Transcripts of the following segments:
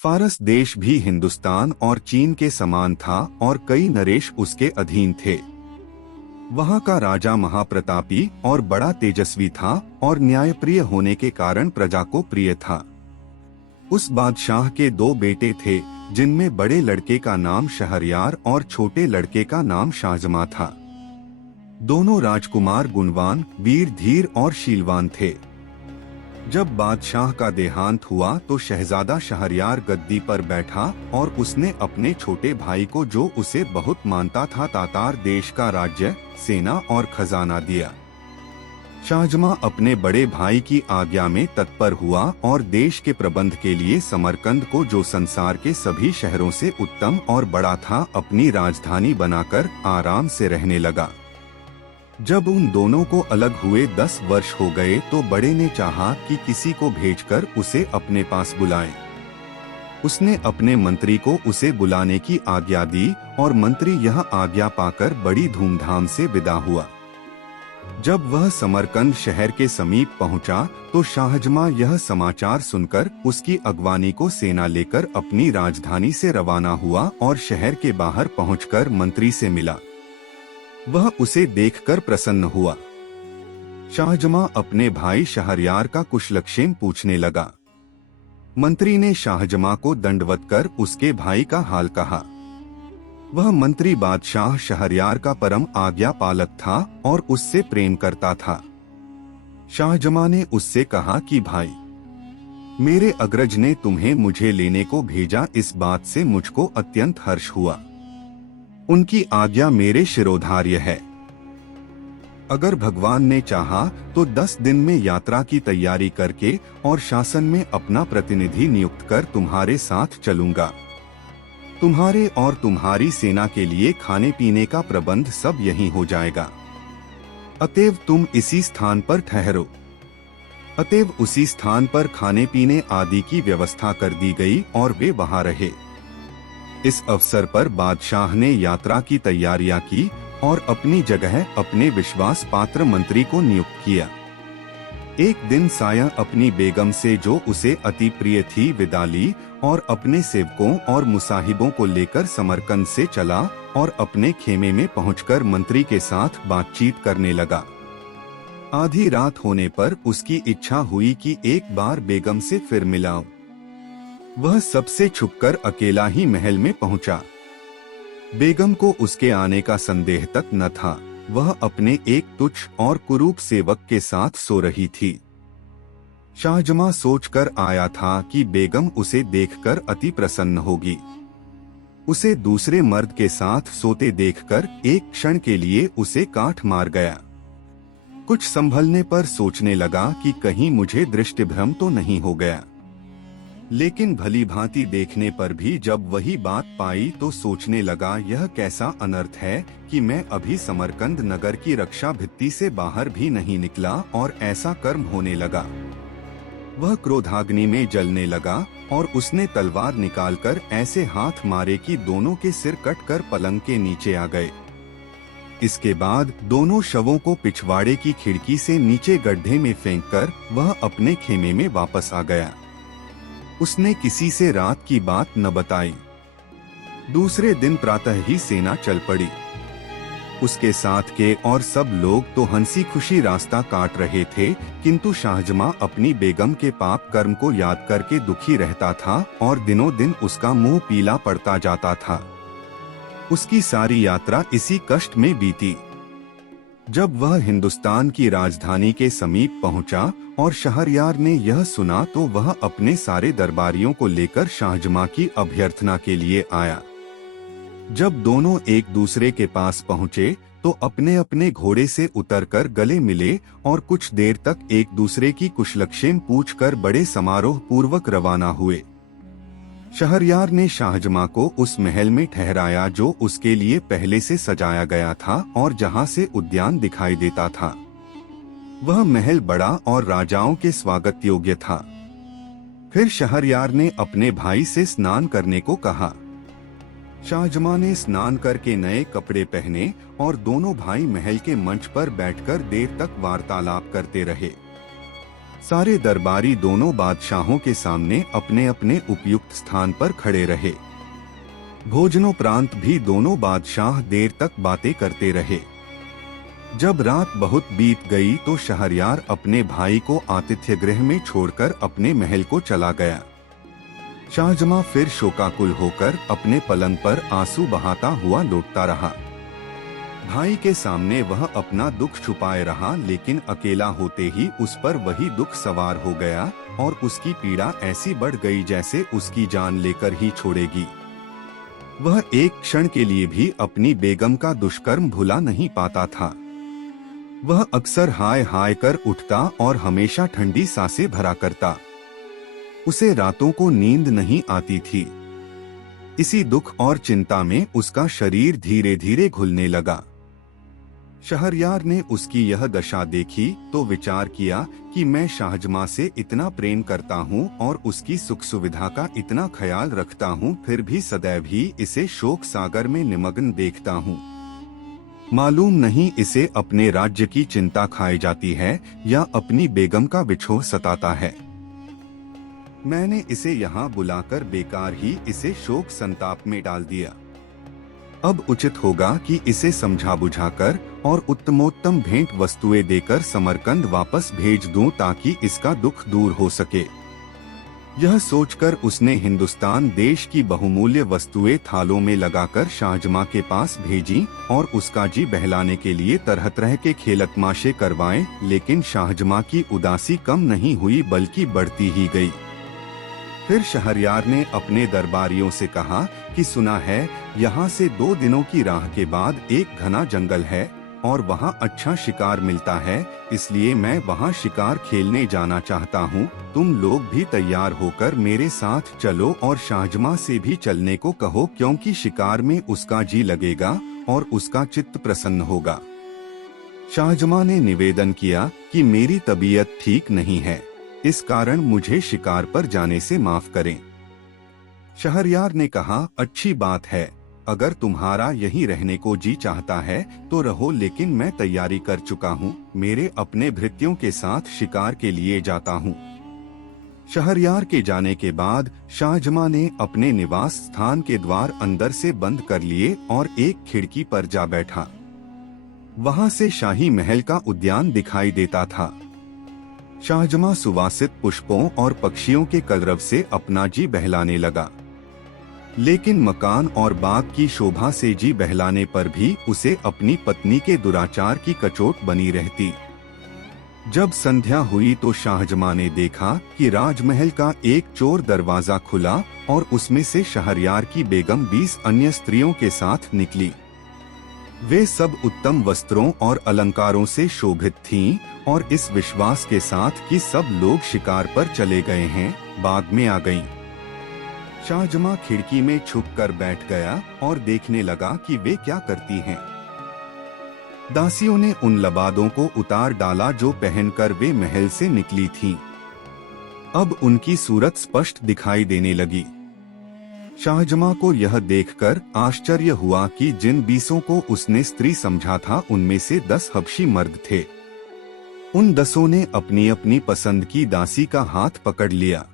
फारस देश भी हिंदुस्तान और चीन के समान था और कई नरेश उसके अधीन थे। वहाँ का राजा महाप्रतापी और बड़ा तेजस्वी था और न्यायप्रिय होने के कारण प्रजा को प्रिय था। उस बादशाह के दो बेटे थे, जिनमें बड़े लड़के का नाम शहरयार और छोटे लड़के का नाम शाहजमा था। दोनों राजकुमार गुणवान, वीर, धीर और शीलवान थे। जब बादशाह का देहांत हुआ तो शहजादा शहरयार गद्दी पर बैठा और उसने अपने छोटे भाई को, जो उसे बहुत मानता था, तातार देश का राज्य, सेना और खजाना दिया। शाहजमा अपने बड़े भाई की आज्ञा में तत्पर हुआ और देश के प्रबंध के लिए समरकंद को, जो संसार के सभी शहरों से उत्तम और बड़ा था, अपनी राजधानी बनाकर आराम से रहने लगा। जब उन दोनों को अलग हुए 10 वर्ष हो गए तो बड़े ने चाहा कि किसी को भेजकर उसे अपने पास बुलाएं। उसने अपने मंत्री को उसे बुलाने की आज्ञा दी और मंत्री यह आज्ञा पाकर बड़ी धूमधाम से विदा हुआ। जब वह समरकंद शहर के समीप पहुंचा तो शाहजमा यह समाचार सुनकर उसकी अगवानी को सेना लेकर अपनी राजधानी से रवाना हुआ और शहर के बाहर पहुंचकर मंत्री से मिला। वह उसे देखकर प्रसन्न हुआ। शाहजमा अपने भाई शहरयार का कुशलक्षेम पूछने लगा। मंत्री ने शाहजमा को दंडवत कर उसके भाई का हाल कहा। वह मंत्री बादशाह शहरयार का परम आज्ञा पालक था और उससे प्रेम करता था। शाहजमा ने उससे कहा कि भाई, मेरे अग्रज ने तुम्हें मुझे लेने को भेजा, इस बात से मुझको अत्यंत हर्ष हुआ। उनकी आज्ञा मेरे शिरोधार्य है। अगर भगवान ने चाहा तो 10 दिन में यात्रा की तैयारी करके और शासन में अपना प्रतिनिधि नियुक्त कर तुम्हारे साथ चलूंगा। तुम्हारे और तुम्हारी सेना के लिए खाने पीने का प्रबंध सब यहीं हो जाएगा। अतएव तुम इसी स्थान पर ठहरो। अतएव उसी स्थान पर खाने पीने आदि की व्यवस्था कर दी गई और वे वहां रहे। इस अवसर पर बादशाह ने यात्रा की तैयारियां की और अपनी जगह अपने विश्वास पात्र मंत्री को नियुक्त किया। एक दिन सायं अपनी बेगम से, जो उसे अति प्रिय थी, विदा ली और अपने सेवकों और मुसाहिबों को लेकर समरकंद से चला और अपने खेमे में पहुंचकर मंत्री के साथ बातचीत करने लगा। आधी रात होने पर उसकी इच्छा हुई कि एक बार बेगम से फिर मिलाऊं। वह सबसे छुपकर अकेला ही महल में पहुंचा। बेगम को उसके आने का संदेह तक न था। वह अपने एक तुच्छ और कुरूप सेवक के साथ सो रही थी। शाहजमा सोचकर आया था कि बेगम उसे देखकर अति प्रसन्न होगी। उसे दूसरे मर्द के साथ सोते देखकर एक क्षण के लिए उसे काठ मार गया। कुछ संभलने पर सोचने लगा कि कहीं मुझे दृष्टिभ्रम तो नहीं हो गया। लेकिन भली भांति देखने पर भी जब वही बात पाई तो सोचने लगा, यह कैसा अनर्थ है कि मैं अभी समरकंद नगर की रक्षा भित्ति से बाहर भी नहीं निकला और ऐसा कर्म होने लगा। वह क्रोधाग्नि में जलने लगा और उसने तलवार निकालकर ऐसे हाथ मारे कि दोनों के सिर कटकर पलंग के नीचे आ गए। इसके बाद दोनों शवों को पिछवाड़े की खिड़की से नीचे गड्ढे में फेंककर वह अपने खेमे में वापस आ गया। उसने किसी से रात की बात न बताई। दूसरे दिन प्रातः ही सेना चल पड़ी। उसके साथ के और सब लोग तो हंसी खुशी रास्ता काट रहे थे, किंतु शाहजमा अपनी बेगम के पाप कर्म को याद करके दुखी रहता था और दिनों दिन उसका मुंह पीला पड़ता जाता था। उसकी सारी यात्रा इसी कष्ट में बीती। जब वह हिंदुस्तान की राजधानी के समीप पहुंचा और शहरयार ने यह सुना तो वह अपने सारे दरबारियों को लेकर शाहजमा की अभ्यर्थना के लिए आया। जब दोनों एक दूसरे के पास पहुंचे तो अपने अपने घोड़े से उतरकर गले मिले और कुछ देर तक एक दूसरे की कुशलक्षेम पूछकर बड़े समारोह पूर्वक रवाना हुए। शहरयार ने शाहजमा को उस महल में ठहराया जो उसके लिए पहले से सजाया गया था और जहां से उद्यान दिखाई देता था। वह महल बड़ा और राजाओं के स्वागत योग्य था। फिर शहरयार ने अपने भाई से स्नान करने को कहा। शाहजमा ने स्नान करके नए कपड़े पहने और दोनों भाई महल के मंच पर बैठकर देर तक वार्तालाप करते रहे। सारे दरबारी दोनों बादशाहों के सामने अपने अपने उपयुक्त स्थान पर खड़े रहे। भोजनोपरांत भी दोनों बादशाह देर तक बातें करते रहे। जब रात बहुत बीत गई तो शहरयार अपने भाई को आतिथ्य गृह में छोड़कर अपने महल को चला गया। शाहजमां फिर शोकाकुल होकर अपने पलंग पर आंसू बहाता हुआ लौटता रहा। भाई के सामने वह अपना दुख छुपाए रहा, लेकिन अकेला होते ही उस पर वही दुख सवार हो गया और उसकी पीड़ा ऐसी बढ़ गई जैसे उसकी जान लेकर ही छोड़ेगी। वह एक क्षण के लिए भी अपनी बेगम का दुष्कर्म भुला नहीं पाता था। वह अक्सर हाय हाय कर उठता और हमेशा ठंडी सांसें भरा करता। उसे रातों को नींद नहीं आती थी। इसी दुख और चिंता में उसका शरीर धीरे धीरे घुलने लगा। शहरयार ने उसकी यह दशा देखी तो विचार किया कि मैं शाहजमां से इतना प्रेम करता हूँ और उसकी सुख सुविधा का इतना ख्याल रखता हूँ, फिर भी सदैव ही इसे शोक सागर में निमग्न देखता हूँ। मालूम नहीं इसे अपने राज्य की चिंता खाई जाती है या अपनी बेगम का विछोह सताता है। मैंने इसे यहाँ बुलाकर बेकार ही इसे शोक संताप में डाल दिया। अब उचित होगा कि इसे समझा बुझाकर और उत्तमोत्तम भेंट वस्तुएं देकर समरकंद वापस भेज दूं ताकि इसका दुख दूर हो सके। यह सोचकर उसने हिंदुस्तान देश की बहुमूल्य वस्तुएं थालों में लगाकर शाहजमां के पास भेजी और उसका जी बहलाने के लिए तरह तरह के खेल तमाशे करवाए, लेकिन शाहजमां की उदासी कम नहीं हुई बल्कि बढ़ती ही गई। फिर शहरयार ने अपने दरबारियों से कहा कि सुना है यहाँ से 2 दिनों की राह के बाद एक घना जंगल है और वहाँ अच्छा शिकार मिलता है, इसलिए मैं वहाँ शिकार खेलने जाना चाहता हूँ। तुम लोग भी तैयार होकर मेरे साथ चलो और शाहजमां से भी चलने को कहो, क्योंकि शिकार में उसका जी लगेगा और उसका चित्त प्रसन्न होगा। शाहजमां ने निवेदन किया कि मेरी तबीयत ठीक नहीं है, इस कारण मुझे शिकार पर जाने से माफ करें। शहरयार ने कहा, अच्छी बात है, अगर तुम्हारा यहीं रहने को जी चाहता है तो रहो, लेकिन मैं तैयारी कर चुका हूँ, मेरे अपने भृत्यों के साथ शिकार के लिए जाता हूँ। शहरयार के जाने के बाद शाहजमां ने अपने निवास स्थान के द्वार अंदर से बंद कर लिए और एक खिड़की पर जा बैठा। वहाँ से शाही महल का उद्यान दिखाई देता था। शाहजमां सुवासित पुष्पों और पक्षियों के कलरव से अपना जी बहलाने लगा, लेकिन मकान और बाग की शोभा से जी बहलाने पर भी उसे अपनी पत्नी के दुराचार की कचोट बनी रहती। जब संध्या हुई तो शाहजमां ने देखा कि राजमहल का एक चोर दरवाजा खुला और उसमें से शहरयार की बेगम 20 अन्य स्त्रियों के साथ निकली। वे सब उत्तम वस्त्रों और अलंकारों से शोभित थीं और इस विश्वास के साथ कि सब लोग शिकार पर चले गए हैं, बाग में आ गईं। शाहजमां खिड़की में छुपकर बैठ गया और देखने लगा कि वे क्या करती हैं। दासियों ने उन लबादों को उतार डाला जो पहनकर वे महल से निकली थीं। अब उनकी सूरत स्पष्ट दिखाई देने लगी। शाहजमां को यह देखकर आश्चर्य हुआ कि जिन 20 को उसने स्त्री समझा था उनमें से 10 हबशी मर्द थे। उन 10 ने अपनी अपनी पसंद की दासी का हाथ पकड़ लिया।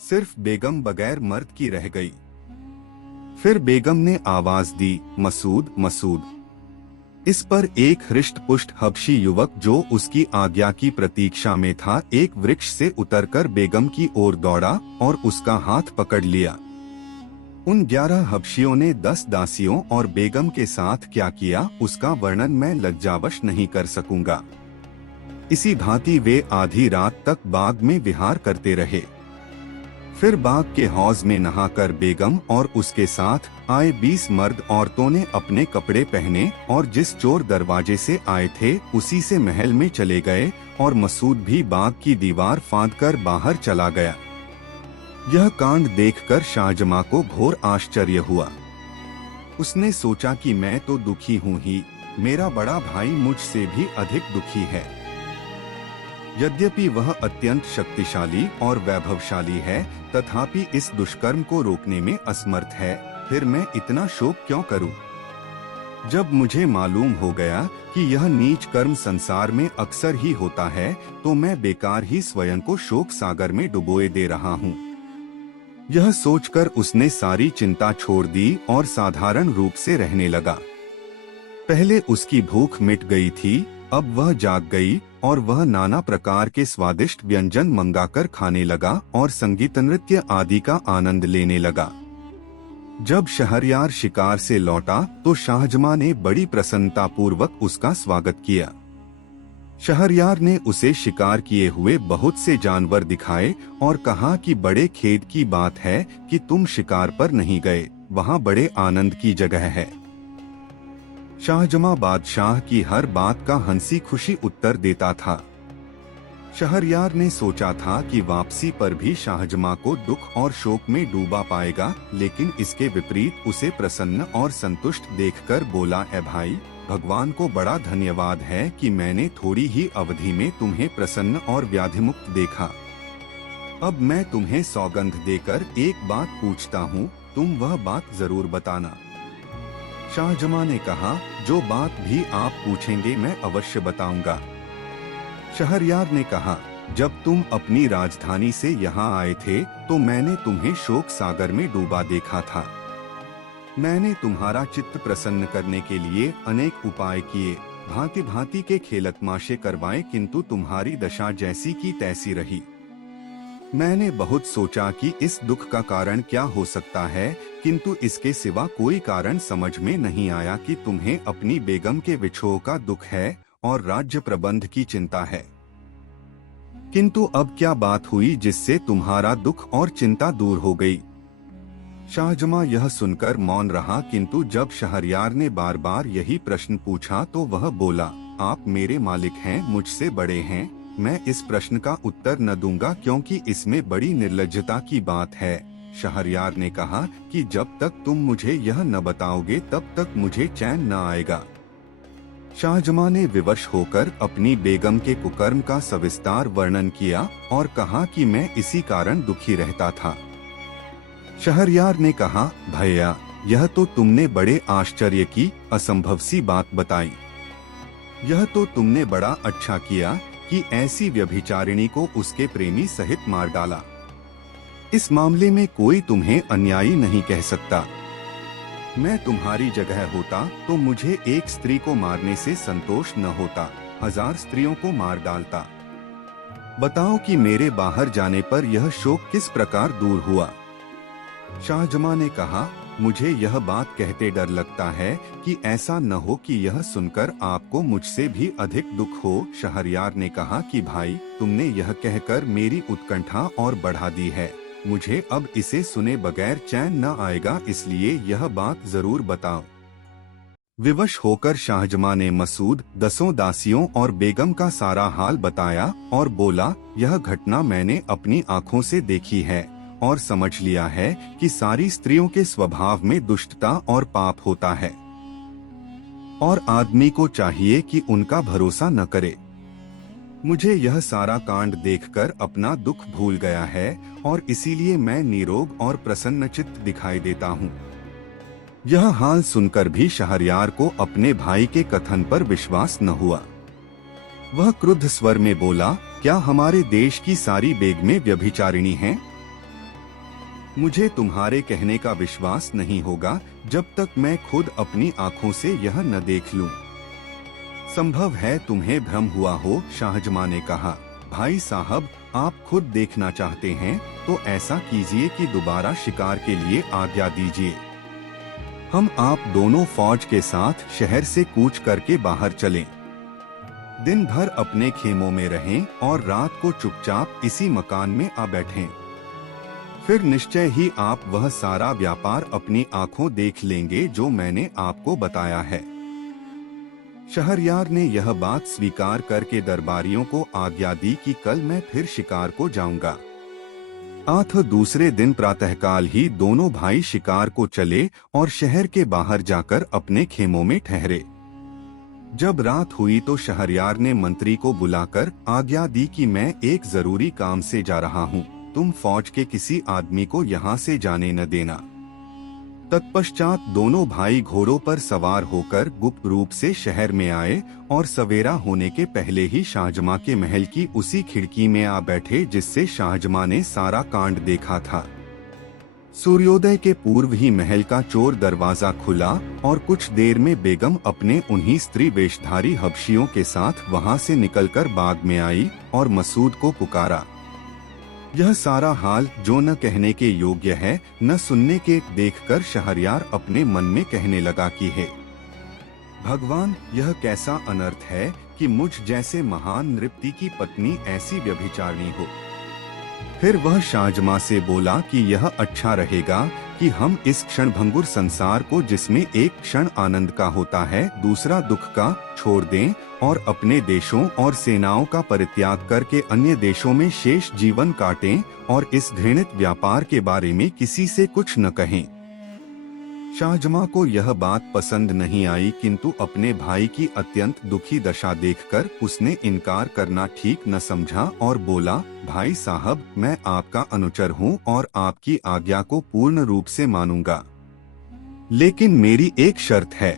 सिर्फ बेगम बगैर मर्द की रह गई। फिर बेगम ने आवाज दी, मसूद मसूद। इस पर एक हृष्ट पुष्ट हबशी युवक जो उसकी आज्ञा की प्रतीक्षा में था एक वृक्ष से उतरकर बेगम की ओर दौड़ा और उसका हाथ पकड़ लिया। उन 11 हबशियों ने 10 दासियों और बेगम के साथ क्या किया उसका वर्णन मैं लज्जावश नहीं कर सकूंगा। इसी भांति वे आधी रात तक बाग में विहार करते रहे। फिर बाग के हौज में नहाकर बेगम और उसके साथ आए 20 मर्द औरतों ने अपने कपड़े पहने और जिस चोर दरवाजे से आए थे उसी से महल में चले गए और मसूद भी बाग की दीवार फांदकर बाहर चला गया। यह कांड देखकर शाहजमां को घोर आश्चर्य हुआ। उसने सोचा कि मैं तो दुखी हूँ ही, मेरा बड़ा भाई मुझसे भी अधिक दुखी है। यद्यपि वह अत्यंत शक्तिशाली और वैभवशाली है, तथापि इस दुष्कर्म को रोकने में असमर्थ है। फिर मैं इतना शोक क्यों करूं? जब मुझे मालूम हो गया कि यह नीच कर्म संसार में अक्सर ही होता है, तो मैं बेकार ही स्वयं को शोक सागर में डुबोए दे रहा हूँ। यह सोचकर उसने सारी चिंता छोड़ दी और साधारण रूप से रहने लगा। पहले उसकी भूख मिट गई थी, अब वह जाग गई और वह नाना प्रकार के स्वादिष्ट व्यंजन मंगाकर खाने लगा और संगीत नृत्य आदि का आनंद लेने लगा। जब शहरयार शिकार से लौटा तो शाहजमां ने बड़ी प्रसन्नता पूर्वक उसका स्वागत किया। शहरयार ने उसे शिकार किए हुए बहुत से जानवर दिखाए और कहा कि बड़े खेद की बात है कि तुम शिकार पर नहीं गए, वहाँ बड़े आनंद की जगह है। शाहजमां बादशाह की हर बात का हंसी खुशी उत्तर देता था। शहरयार ने सोचा था कि वापसी पर भी शाहजमां को दुख और शोक में डूबा पाएगा, लेकिन इसके विपरीत उसे प्रसन्न और संतुष्ट देखकर बोला, ए भाई, भगवान को बड़ा धन्यवाद है कि मैंने थोड़ी ही अवधि में तुम्हें प्रसन्न और व्याधिमुक्त देखा। अब मैं तुम्हें सौगंध देकर एक बात पूछता हूँ, तुम वह बात जरूर बताना। शाहजमां ने कहा, जो बात भी आप पूछेंगे मैं अवश्य बताऊंगा। शहरयार ने कहा, जब तुम अपनी राजधानी से यहाँ आए थे तो मैंने तुम्हें शोक सागर में डूबा देखा था। मैंने तुम्हारा चित्त प्रसन्न करने के लिए अनेक उपाय किए, भांति भांति के खेल तमाशे करवाए, किंतु तुम्हारी दशा जैसी की तैसी रही। मैंने बहुत सोचा कि इस दुख का कारण क्या हो सकता है, किंतु इसके सिवा कोई कारण समझ में नहीं आया कि तुम्हें अपनी बेगम के विछोह का दुख है और राज्य प्रबंध की चिंता है। किंतु अब क्या बात हुई जिससे तुम्हारा दुख और चिंता दूर हो गई? शाहजमां यह सुनकर मौन रहा, किंतु जब शहरयार ने बार बार यही प्रश्न पूछा तो वह बोला, आप मेरे मालिक हैं, मुझसे बड़े हैं, मैं इस प्रश्न का उत्तर न दूंगा क्योंकि इसमें बड़ी निर्लज्जता की बात है। शहरयार ने कहा कि जब तक तुम मुझे यह न बताओगे तब तक मुझे चैन न आएगा। शाहजमां ने विवश होकर अपनी बेगम के कुकर्म का सविस्तार वर्णन किया और कहा कि मैं इसी कारण दुखी रहता था। शहरयार ने कहा, भैया, यह तो तुमने बड़े आश्चर्य की असंभव सी बात बताई। यह तो तुमने बड़ा अच्छा किया कि ऐसी व्यभिचारिणी को उसके प्रेमी सहित मार डाला। इस मामले में कोई तुम्हें अन्यायी नहीं कह सकता। मैं तुम्हारी जगह होता तो मुझे एक स्त्री को मारने से संतोष न होता, 1000 स्त्रियों को मार डालता। बताओ कि मेरे बाहर जाने पर यह शोक किस प्रकार दूर हुआ। शाहजमां ने कहा, मुझे यह बात कहते डर लगता है कि ऐसा न हो कि यह सुनकर आपको मुझसे भी अधिक दुख हो। शहरयार ने कहा कि भाई, तुमने यह कहकर मेरी उत्कंठा और बढ़ा दी है। मुझे अब इसे सुने बगैर चैन न आएगा, इसलिए यह बात जरूर बताओ। विवश होकर शाहजमां ने मसूद, 10 दासियों और बेगम का सारा हाल बताया और बोला, यह घटना मैंने अपनी आंखों से देखी है और समझ लिया है कि सारी स्त्रियों के स्वभाव में दुष्टता और पाप होता है और आदमी को चाहिए कि उनका भरोसा न करे। मुझे यह सारा कांड देखकर अपना दुख भूल गया है और इसीलिए मैं निरोग और प्रसन्नचित्त दिखाई देता हूँ। यह हाल सुनकर भी शहरयार को अपने भाई के कथन पर विश्वास न हुआ। वह क्रुद्ध स्वर में बोला, क्या हमारे देश की सारी बेगमें व्यभिचारिणी हैं? मुझे तुम्हारे कहने का विश्वास नहीं होगा जब तक मैं खुद अपनी आंखों से यह न देख लूं। संभव है तुम्हें भ्रम हुआ हो। शाहजमां ने कहा, भाई साहब, आप खुद देखना चाहते हैं तो ऐसा कीजिए कि दोबारा शिकार के लिए आज्ञा दीजिए। हम आप दोनों फौज के साथ शहर से कूच करके बाहर चलें। दिन भर अपने खेमों में रहें और रात को चुपचाप इसी मकान में आ बैठें। फिर निश्चय ही आप वह सारा व्यापार अपनी आंखों देख लेंगे जो मैंने आपको बताया है। शहरयार ने यह बात स्वीकार करके दरबारियों को आज्ञा दी कि कल मैं फिर शिकार को जाऊंगा। दूसरे दिन प्रातःकाल ही दोनों भाई शिकार को चले और शहर के बाहर जाकर अपने खेमों में ठहरे। जब रात हुई तो शहरयार ने मंत्री को बुलाकर आज्ञा दी कि मैं एक जरूरी काम से जा रहा हूँ, तुम फौज के किसी आदमी को यहाँ से जाने न देना। तत्पश्चात दोनों भाई घोड़ों पर सवार होकर गुप्त रूप से शहर में आए और सवेरा होने के पहले ही शाहजमां के महल की उसी खिड़की में आ बैठे जिससे शाहजमां ने सारा कांड देखा था। सूर्योदय के पूर्व ही महल का चोर दरवाजा खुला और कुछ देर में बेगम अपने उन्हीं स्त्री वेशधारी हबशियों के साथ वहां से निकलकर बाग में आई और मसूद को पुकारा। यह सारा हाल जो न कहने के योग्य है न सुनने के देखकर शहरयार अपने मन में कहने लगा कि हे भगवान, यह कैसा अनर्थ है कि मुझ जैसे महान नृपति की पत्नी ऐसी व्यभिचारिणी हो। फिर वह शाहजमां से बोला कि यह अच्छा रहेगा कि हम इस क्षणभंगुर संसार को, जिसमें एक क्षण आनंद का होता है दूसरा दुख का, छोड़ दें और अपने देशों और सेनाओं का परित्याग करके अन्य देशों में शेष जीवन काटें और इस घृणित व्यापार के बारे में किसी से कुछ न कहें। शाहजमां को यह बात पसंद नहीं आई, किंतु अपने भाई की अत्यंत दुखी दशा देखकर उसने इनकार करना ठीक न समझा और बोला, भाई साहब, मैं आपका अनुचर हूँ और आपकी आज्ञा को पूर्ण रूप से मानूंगा, लेकिन मेरी एक शर्त है।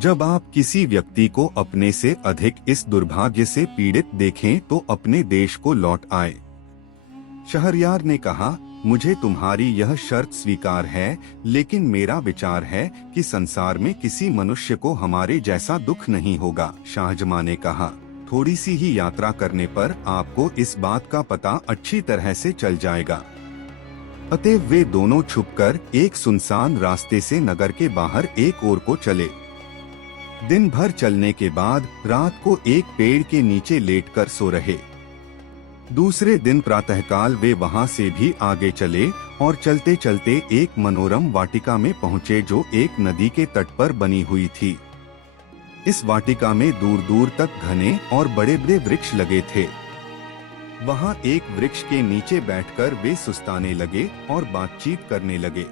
जब आप किसी व्यक्ति को अपने से अधिक इस दुर्भाग्य से पीड़ित देखें तो अपने देश को लौट आए। शहरयार ने कहा, मुझे तुम्हारी यह शर्त स्वीकार है, लेकिन मेरा विचार है कि संसार में किसी मनुष्य को हमारे जैसा दुख नहीं होगा। शाहजमां ने कहा, थोड़ी सी ही यात्रा करने पर आपको इस बात का पता अच्छी तरह से चल जाएगा। अतएव वे दोनों छुपकर एक सुनसान रास्ते से नगर के बाहर एक ओर को चले। दिन भर चलने के बाद रात को एक पेड़ के नीचे लेटकर सो रहे। दूसरे दिन प्रातःकाल वे वहां से भी आगे चले और चलते चलते एक मनोरम वाटिका में पहुंचे जो एक नदी के तट पर बनी हुई थी। इस वाटिका में दूर दूर तक घने और बड़े बड़े वृक्ष लगे थे। वहां एक वृक्ष के नीचे बैठकर वे सुस्ताने लगे और बातचीत करने लगे।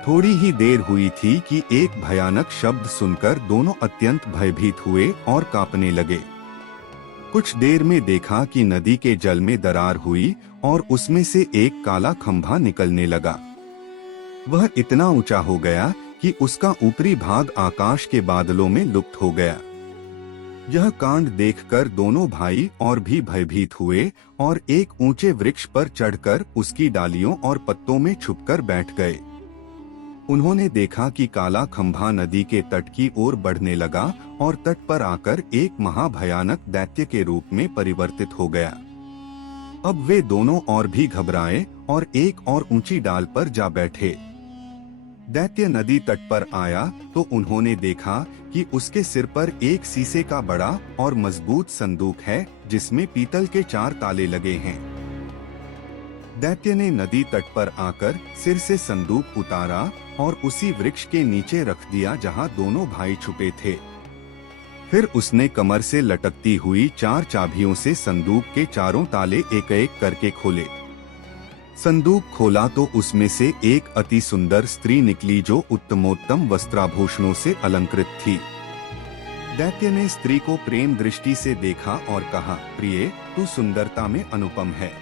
थोड़ी ही देर हुई थी कि एक भयानक शब्द सुनकर दोनों अत्यंत भयभीत हुए और कांपने लगे। कुछ देर में देखा कि नदी के जल में दरार हुई और उसमें से एक काला खंभा निकलने लगा। वह इतना ऊंचा हो गया कि उसका ऊपरी भाग आकाश के बादलों में लुप्त हो गया। यह कांड देखकर दोनों भाई और भी भयभीत हुए और एक ऊंचे वृक्ष पर चढ़कर उसकी डालियों और पत्तों में छुपकर बैठ गए। उन्होंने देखा कि काला खंभा नदी के तट की ओर बढ़ने लगा और तट पर आकर एक महाभयानक दैत्य के रूप में परिवर्तित हो गया। अब वे दोनों और भी घबराए और एक और ऊंची डाल पर जा बैठे। दैत्य नदी तट पर आया तो उन्होंने देखा कि उसके सिर पर एक शीशे का बड़ा और मजबूत संदूक है जिसमें पीतल के 4 ताले लगे हैं। दैत्य ने नदी तट पर आकर सिर से संदूक उतारा और उसी वृक्ष के नीचे रख दिया जहां दोनों भाई छुपे थे। फिर उसने कमर से लटकती हुई 4 चाबियों से संदूक के चारों ताले एक एक करके खोले। संदूक खोला तो उसमें से एक अति सुंदर स्त्री निकली जो उत्तमोत्तम वस्त्राभूषणों से अलंकृत थी। दैत्य ने स्त्री को प्रेम दृष्टि से देखा और कहा, प्रिय, तू सुंदरता में अनुपम है।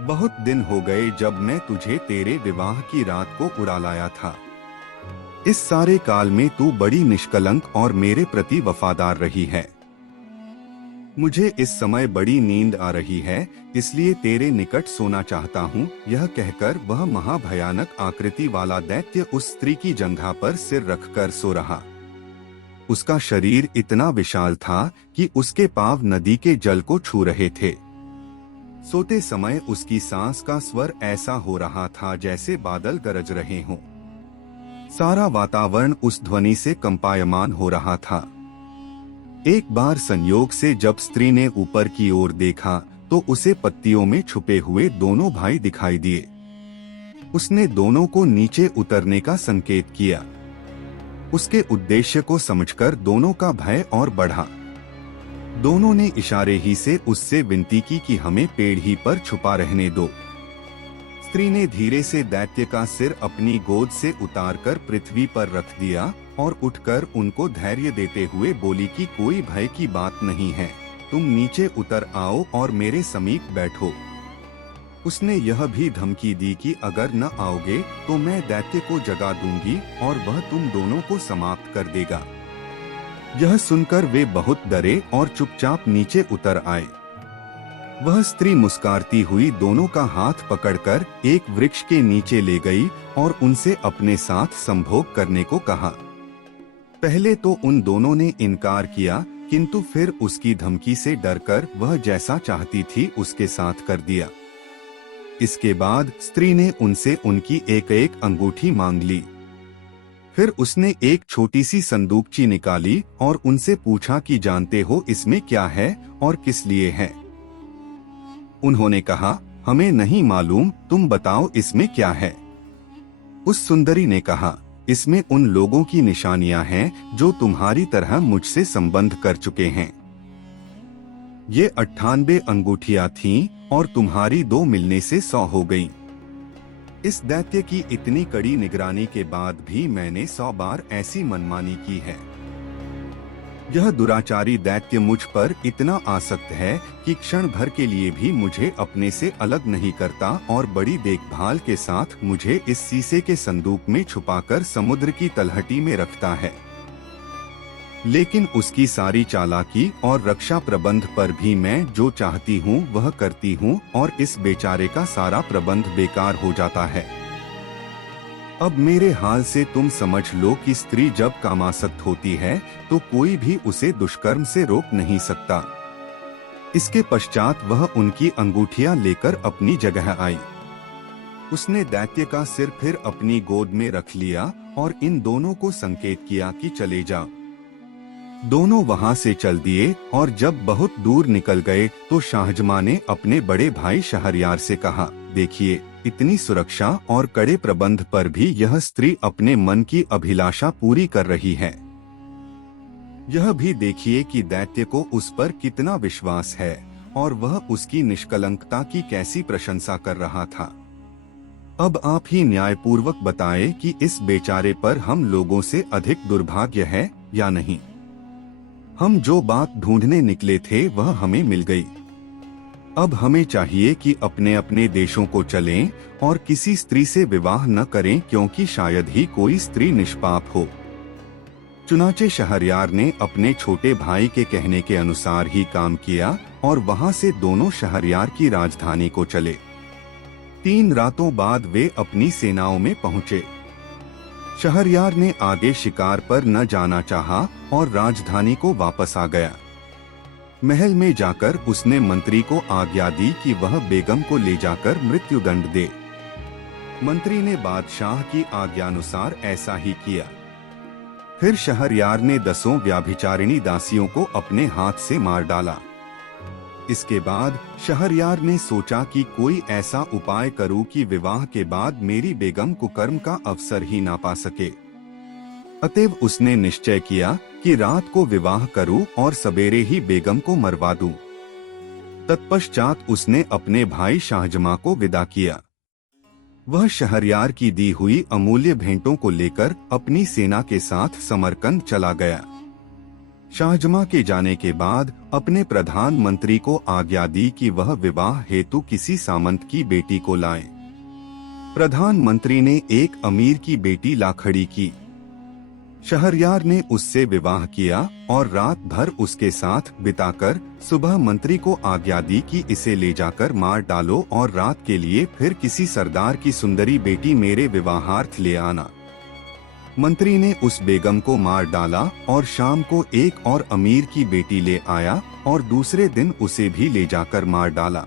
बहुत दिन हो गए जब मैं तुझे तेरे विवाह की रात को उड़ा लाया था। इस सारे काल में तू बड़ी निष्कलंक और मेरे प्रति वफादार रही है। मुझे इस समय बड़ी नींद आ रही है, इसलिए तेरे निकट सोना चाहता हूँ। यह कहकर वह महाभयानक आकृति वाला दैत्य उस स्त्री की जंघा पर सिर रखकर सो रहा। उसका शरीर इतना विशाल था कि उसके पांव नदी के जल को छू रहे थे। सोते समय उसकी सांस का स्वर ऐसा हो रहा था जैसे बादल गरज रहे हों। सारा वातावरण उस ध्वनि से कंपायमान हो रहा था। एक बार संयोग से जब स्त्री ने ऊपर की ओर देखा तो उसे पत्तियों में छुपे हुए दोनों भाई दिखाई दिए। उसने दोनों को नीचे उतरने का संकेत किया। उसके उद्देश्य को समझकर दोनों का भय और बढ़ा। दोनों ने इशारे ही से उससे विनती की कि हमें पेड़ ही पर छुपा रहने दो। स्त्री ने धीरे से दैत्य का सिर अपनी गोद से उतारकर पृथ्वी पर रख दिया और उठकर उनको धैर्य देते हुए बोली कि कोई भय की बात नहीं है, तुम नीचे उतर आओ और मेरे समीप बैठो। उसने यह भी धमकी दी कि अगर न आओगे तो मैं दैत्य को जगा दूंगी और वह तुम दोनों को समाप्त कर देगा। यह सुनकर वे बहुत डरे और चुपचाप नीचे उतर आए। वह स्त्री मुस्कुराती हुई दोनों का हाथ पकड़कर एक वृक्ष के नीचे ले गई और उनसे अपने साथ संभोग करने को कहा। पहले तो उन दोनों ने इनकार किया, किंतु फिर उसकी धमकी से डरकर वह जैसा चाहती थी उसके साथ कर दिया। इसके बाद स्त्री ने उनसे उनकी एक एक अंगूठी मांग ली। फिर उसने एक छोटी सी संदूकची निकाली और उनसे पूछा कि जानते हो इसमें क्या है और किस लिए है। उन्होंने कहा, हमें नहीं मालूम, तुम बताओ इसमें क्या है। उस सुंदरी ने कहा, इसमें उन लोगों की निशानियां हैं जो तुम्हारी तरह मुझसे संबंध कर चुके हैं। ये 98 अंगूठियां थीं और तुम्हारी 2 मिलने से 100 हो गईं। इस दैत्य की इतनी कड़ी निगरानी के बाद भी मैंने 100 बार ऐसी मनमानी की है। यह दुराचारी दैत्य मुझ पर इतना आसक्त है कि क्षण भर के लिए भी मुझे अपने से अलग नहीं करता और बड़ी देखभाल के साथ मुझे इस शीशे के संदूक में छुपाकर समुद्र की तलहटी में रखता है। लेकिन उसकी सारी चालाकी और रक्षा प्रबंध पर भी मैं जो चाहती हूँ वह करती हूँ और इस बेचारे का सारा प्रबंध बेकार हो जाता है। अब मेरे हाल से तुम समझ लो कि स्त्री जब कामासक्त होती है तो कोई भी उसे दुष्कर्म से रोक नहीं सकता। इसके पश्चात वह उनकी अंगूठियां लेकर अपनी जगह आई। उसने दैत्य का सिर फिर अपनी गोद में रख लिया और इन दोनों को संकेत किया कि चले जाओ। दोनों वहां से चल दिए और जब बहुत दूर निकल गए तो शाहजमां ने अपने बड़े भाई शहरयार से कहा, देखिए, इतनी सुरक्षा और कड़े प्रबंध पर भी यह स्त्री अपने मन की अभिलाषा पूरी कर रही है। यह भी देखिए कि दैत्य को उस पर कितना विश्वास है और वह उसकी निष्कलंकता की कैसी प्रशंसा कर रहा था। अब आप ही न्यायपूर्वक बताएं कि इस बेचारे पर हम लोगों से अधिक दुर्भाग्य है या नहीं। हम जो बात ढूंढने निकले थे वह हमें मिल गई। अब हमें चाहिए कि अपने अपने देशों को चलें और किसी स्त्री से विवाह न करें, क्योंकि शायद ही कोई स्त्री निष्पाप हो। चुनाचे शहरयार ने अपने छोटे भाई के कहने के अनुसार ही काम किया और वहां से दोनों शहरयार की राजधानी को चले। 3 रातों बाद वे अपनी सेनाओं में पहुंचे। शहरयार ने आगे शिकार पर न जाना चाहा और राजधानी को वापस आ गया। महल में जाकर उसने मंत्री को आज्ञा दी कि वह बेगम को ले जाकर मृत्युदंड दे। मंत्री ने बादशाह की आज्ञानुसार ऐसा ही किया। फिर शहरयार ने 10 व्यभिचारिणी दासियों को अपने हाथ से मार डाला। इसके बाद शहरयार ने सोचा कि कोई ऐसा उपाय करूं कि विवाह के बाद मेरी बेगम कुकर्म का अवसर ही ना पा सके। अतएव उसने निश्चय किया कि रात को विवाह करूं और सवेरे ही बेगम को मरवा दूं। तत्पश्चात उसने अपने भाई शाहजमां को विदा किया। वह शहरयार की दी हुई अमूल्य भेंटों को लेकर अपनी सेना के साथ समरकंद चला गया। शाहजमां के जाने के बाद अपने प्रधानमंत्री को आज्ञा दी कि वह विवाह हेतु किसी सामंत की बेटी को लाए। प्रधानमंत्री ने एक अमीर की बेटी ला खड़ी की। शहरयार ने उससे विवाह किया और रात भर उसके साथ बिताकर सुबह मंत्री को आज्ञा दी कि इसे ले जाकर मार डालो और रात के लिए फिर किसी सरदार की सुंदरी बेटी मेरे विवाहार्थ ले आना। मंत्री ने उस बेगम को मार डाला और शाम को एक और अमीर की बेटी ले आया और दूसरे दिन उसे भी ले जाकर मार डाला।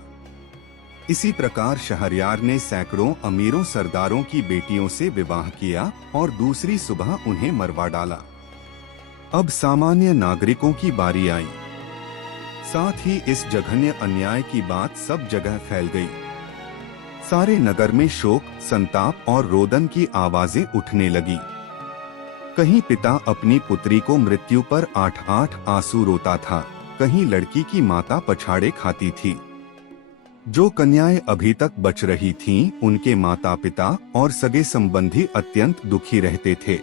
इसी प्रकार शहरयार ने सैकड़ों अमीरों सरदारों की बेटियों से विवाह किया और दूसरी सुबह उन्हें मरवा डाला। अब सामान्य नागरिकों की बारी आई। साथ ही इस जघन्य अन्याय की बात सब जगह फैल गई। सारे नगर में शोक, संताप और रोदन की आवाजें उठने लगी। कहीं पिता अपनी पुत्री को मृत्यु पर 8-8 आंसू रोता था, कहीं लड़की की माता पछाड़े खाती थी। जो कन्याएं अभी तक बच रही थीं, उनके माता पिता और सगे संबंधी अत्यंत दुखी रहते थे।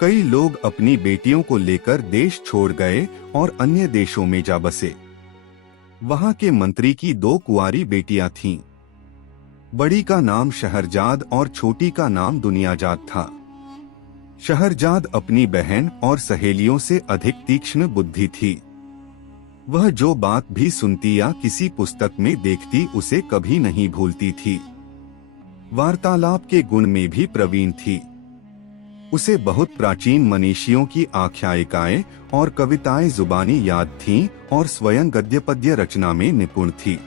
कई लोग अपनी बेटियों को लेकर देश छोड़ गए और अन्य देशों में जा बसे। वहां के मंत्री की 2 कुंवारी बेटियां थीं। बड़ी का नाम शहरजाद और छोटी का नाम दुनियाजाद था। शहरजाद अपनी बहन और सहेलियों से अधिक तीक्ष्ण बुद्धि थी। वह जो बात भी सुनती या किसी पुस्तक में देखती उसे कभी नहीं भूलती थी। वार्तालाप के गुण में भी प्रवीण थी। उसे बहुत प्राचीन मनीषियों की आख्यायिकाएं और कविताएं जुबानी याद थीं और स्वयं गद्य पद्य रचना में निपुण थी।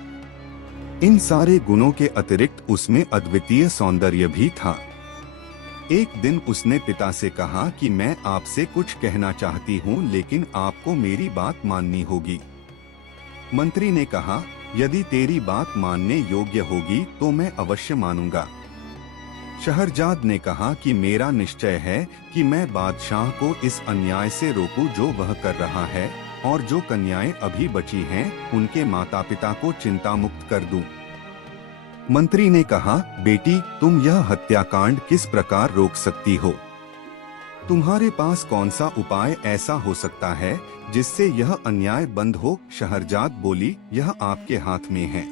इन सारे गुणों के अतिरिक्त उसमें अद्वितीय सौंदर्य भी था। एक दिन उसने पिता से कहा कि मैं आपसे कुछ कहना चाहती हूँ, लेकिन आपको मेरी बात माननी होगी। मंत्री ने कहा, यदि तेरी बात मानने योग्य होगी तो मैं अवश्य मानूंगा। शहरजाद ने कहा कि मेरा निश्चय है कि मैं बादशाह को इस अन्याय से रोकूं जो वह कर रहा है, और जो कन्याएं अभी बची हैं उनके माता पिता को चिंता मुक्त कर दूं। मंत्री ने कहा, बेटी, तुम यह हत्याकांड किस प्रकार रोक सकती हो? तुम्हारे पास कौन सा उपाय ऐसा हो सकता है जिससे यह अन्याय बंद हो? शहरजाद बोली, यह आपके हाथ में है।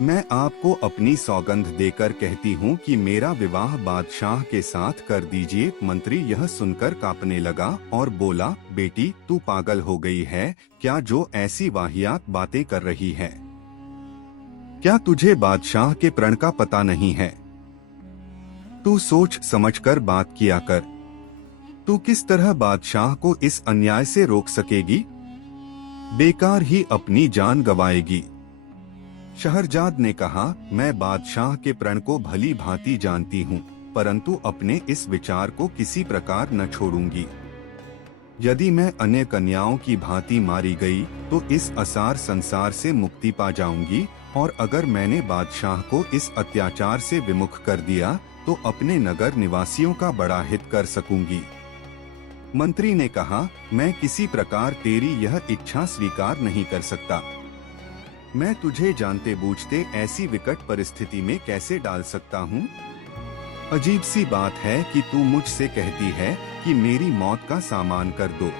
मैं आपको अपनी सौगंध देकर कहती हूँ कि मेरा विवाह बादशाह के साथ कर दीजिए। मंत्री यह सुनकर कांपने लगा और बोला, बेटी, तू पागल हो गई है क्या जो ऐसी वाहियात बातें कर रही है? क्या तुझे बादशाह के प्रण का पता नहीं है? तू सोच समझकर बात किया कर। तू किस तरह बादशाह को इस अन्याय से रोक सकेगी? बेकार ही अपनी जान गंवाएगी। शहरजाद ने कहा, मैं बादशाह के प्रण को भली भांति जानती हूँ, परंतु अपने इस विचार को किसी प्रकार न छोड़ूंगी। यदि मैं अन्य कन्याओं की भांति मारी गई तो इस असार संसार से मुक्ति पा जाऊंगी, और अगर मैंने बादशाह को इस अत्याचार से विमुख कर दिया तो अपने नगर निवासियों का बड़ा हित कर सकूंगी। मंत्री ने कहा, मैं किसी प्रकार तेरी यह इच्छा स्वीकार नहीं कर सकता। मैं तुझे जानते बूझते ऐसी विकट परिस्थिति में कैसे डाल सकता हूँ? अजीब सी बात है कि तू मुझसे कहती है कि मेरी मौत का सामान कर दो।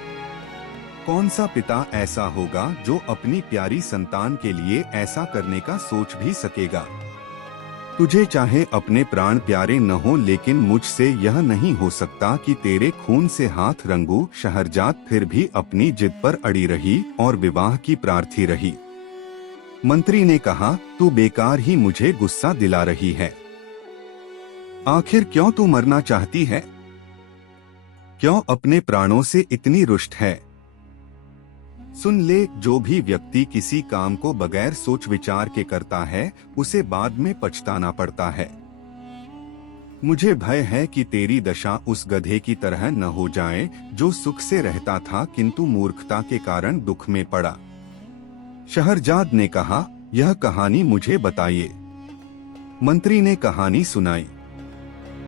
कौन सा पिता ऐसा होगा जो अपनी प्यारी संतान के लिए ऐसा करने का सोच भी सकेगा? तुझे चाहे अपने प्राण प्यारे न हो, लेकिन मुझसे यह नहीं हो सकता कि तेरे खून से हाथ रंगूं। शहरजाद फिर भी अपनी जिद पर अड़ी रही और विवाह की प्रार्थी रही। मंत्री ने कहा, तू बेकार ही मुझे गुस्सा दिला रही है। आखिर क्यों तू मरना चाहती है? क्यों अपने प्राणों से इतनी रुष्ट है? सुन ले, जो भी व्यक्ति किसी काम को बगैर सोच विचार के करता है उसे बाद में पछताना पड़ता है। मुझे भय है कि तेरी दशा उस गधे की तरह न हो जाए जो सुख से रहता था किंतु मूर्खता के कारण दुख में पड़ा। शहरजाद ने कहा, यह कहानी मुझे बताइए। मंत्री ने कहानी सुनाई।